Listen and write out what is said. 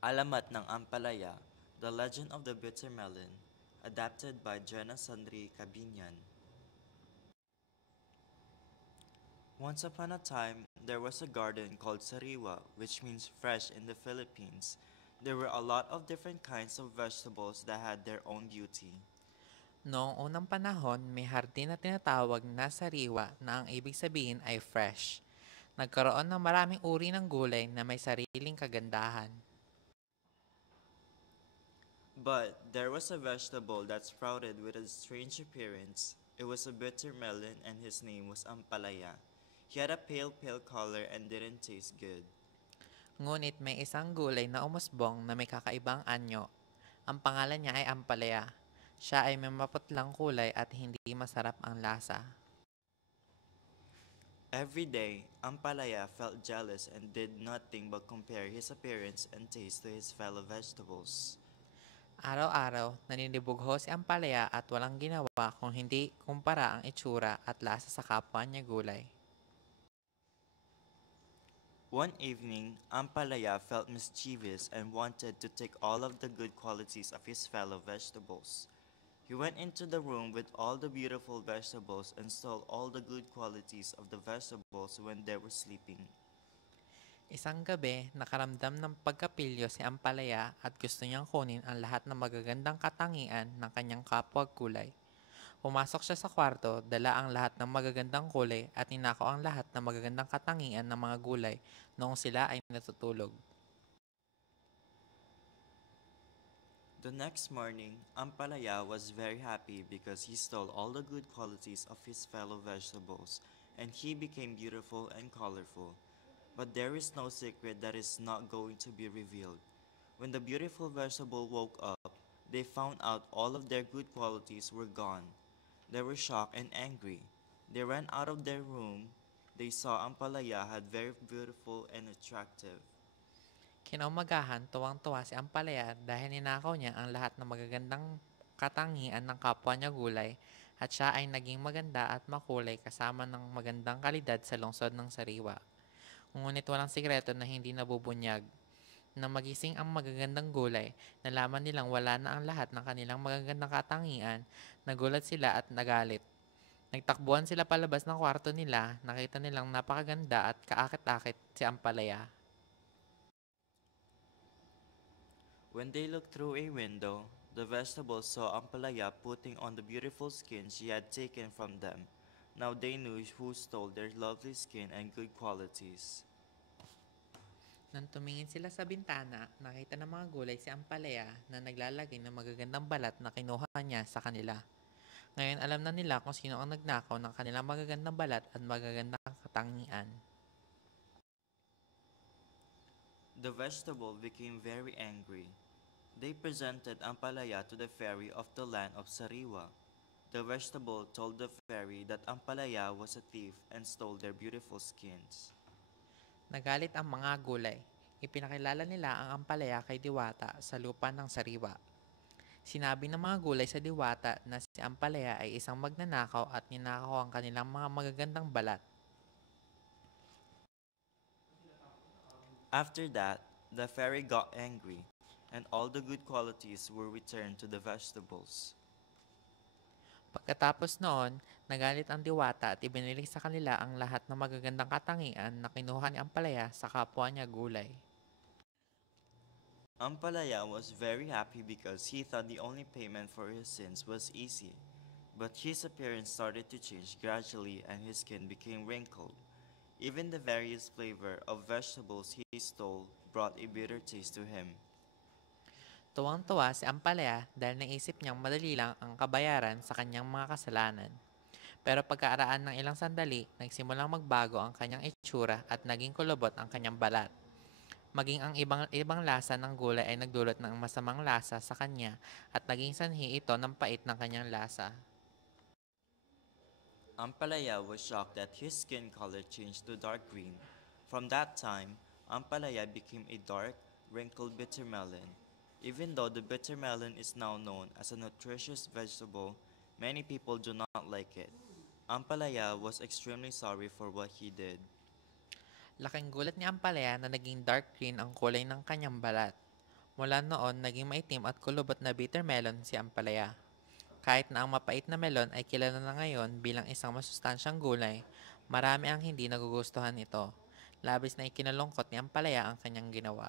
Alamat ng Ampalaya, The Legend of the Bitter Melon, adapted by Jenna Sandri Cabinian. Once upon a time, there was a garden called Sariwa, which means fresh in the Philippines. There were a lot of different kinds of vegetables that had their own beauty. Noong unang panahon, may hardin na tinatawag na sariwa na ang ibig sabihin ay fresh. Nagkaroon ng maraming uri ng gulay na may sariling kagandahan. But there was a vegetable that sprouted with a strange appearance. It was a bitter melon and his name was Ampalaya. He had a pale color and didn't taste good. Ngunit may isang gulay na umusbong na may kakaibang anyo. Ang pangalan niya ay ampalaya. Siya ay may maputlang kulay at hindi masarap ang lasa. Every day, Ampalaya felt jealous and did nothing but compare his appearance and taste to his fellow vegetables. Araw-araw, naninibugho si ampalaya at walang ginawa kung hindi kumpara ang itsura at lasa sa kapwa niya gulay. One evening, Ampalaya felt mischievous and wanted to take all of the good qualities of his fellow vegetables. He went into the room with all the beautiful vegetables and stole all the good qualities of the vegetables when they were sleeping. Isang gabi, nakaramdam ng pagkapilyo si ampalaya at gusto niyang kunin ang lahat ng magagandang katangian ng kanyang kapwa gulay. Pumasok siya sa kwarto, dala ang lahat ng magagandang kulay at ninakaw ang lahat ng magagandang katangian ng mga gulay noong sila ay natutulog. The next morning, Ampalaya was very happy because he stole all the good qualities of his fellow vegetables and he became beautiful and colorful. But there is no secret that is not going to be revealed. When the beautiful vegetable woke up, they found out all of their good qualities were gone. They were shocked and angry. They ran out of their room. They saw Ampalaya had very beautiful and attractive. Kinaumagahan, tuwang-tuwa si ampalaya dahil ninakaw niya ang lahat ng magagandang katangian ng kapwa niya gulay at siya ay naging maganda at makulay kasama ng magandang kalidad sa lungsod ng sariwa. Ngunit walang sikreto na hindi nabubunyag. Nang magising ang magagandang gulay, nalaman nilang wala na ang lahat ng kanilang magagandang katangian, nagulat sila at nagalit. Nagtakbuhan sila palabas ng kwarto nila, nakita nilang napakaganda at kaakit-akit si Ampalaya. When they looked through a window, the vegetables saw Ampalaya putting on the beautiful skin she had taken from them. Now they knew who stole their lovely skin and good qualities. Nang tumingin sila sa bintana, nakita ng mga gulay si Ampalaya na naglalagay ng magagandang balat na kinuha niya sa kanila. Ngayon alam na nila kung sino ang nagnakaw ng kanilang magagandang balat at magagandang katangian. The vegetable became very angry. They presented Ampalaya to the fairy of the land of Sariwa. The vegetable told the fairy that Ampalaya was a thief and stole their beautiful skins. Nagalit ang mga gulay. Ipinakilala nila ang ampalaya kay Diwata sa lupa ng sariwa. Sinabi ng mga gulay sa Diwata na si Ampalaya ay isang magnanakaw at ninakaw ang kanilang mga magagandang balat. After that, the fairy got angry, and all the good qualities were returned to the vegetables. Pagkatapos noon, nagalit ang Diwata at ibiniling sa kanila ang lahat ng magagandang katangian na kinuha ni Ampalaya sa kapwa niya gulay. Ampalaya was very happy because he thought the only payment for his sins was easy. But his appearance started to change gradually and his skin became wrinkled. Even the various flavor of vegetables he stole brought a bitter taste to him. Tuwang-tuwa si Ampalaya dahil naisip niyang madali lang ang kabayaran sa kanyang mga kasalanan. Pero pagkaaraan ng ilang sandali, nagsimulang magbago ang kanyang itsura at naging kulubot ang kanyang balat. Maging ang ibang lasa ng gulay ay nagdulot ng masamang lasa sa kanya at naging sanhi ito ng pait ng kanyang lasa. Ampalaya was shocked that his skin color changed to dark green. From that time, Ampalaya became a dark, wrinkled bitter melon. Even though the bitter melon is now known as a nutritious vegetable, many people do not like it. Ampalaya was extremely sorry for what he did. Laking gulat ni Ampalaya na naging dark green ang kulay ng kanyang balat. Mula noon, naging maitim at kulubot na bitter melon si ampalaya. Kahit na ang mapait na melon ay kilala na ngayon bilang isang masustansyang gulay, marami ang hindi nagugustuhan ito. Labis na ikinalungkot ni ampalaya ang kanyang ginawa.